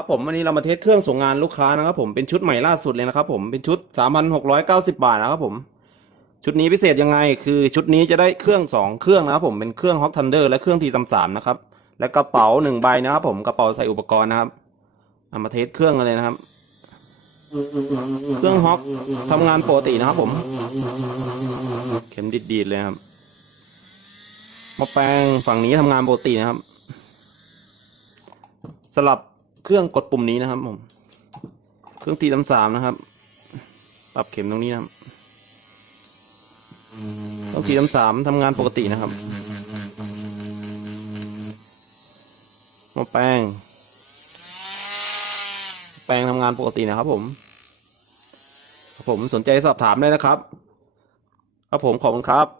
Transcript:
ครับผมวันนี้เรามาเทสเครื่องส่งงานลูกค้านะครับผมเป็นชุดใหม่ล่าสุดเลยนะครับผมเป็นชุด 3,690 บาทนะครับผมชุดนี้พิเศษยังไง คือชุดนี้จะได้เครื่องสองเครื่องนะครับผมเป็นเครื่อง Hawk Thunder และเครื่อง T33 นะครับและกระเป๋าหนึ่งใบนะครับผมกระเป๋าใส่อุปกรณ์นะครับเอามาเทสเครื่องกันเลยนะครับ เครื่องฮอกทำงานปกตินะครับผม เข็มดีดๆเลยครับมาแปลงฝั่งนี้ทำงานปกตินะครับ สลับ เครื่องกดปุ่มนี้นะครับผม เครื่องตีสามสามนะครับ ปรับเข็มตรงนี้นะครับเครื่องตีสามสามทำงานปกตินะครับหมาแปลงแปลงทำงานปกตินะครับผม ผมสนใจสอบถามได้นะครับ ครับผมขอบคุณครับ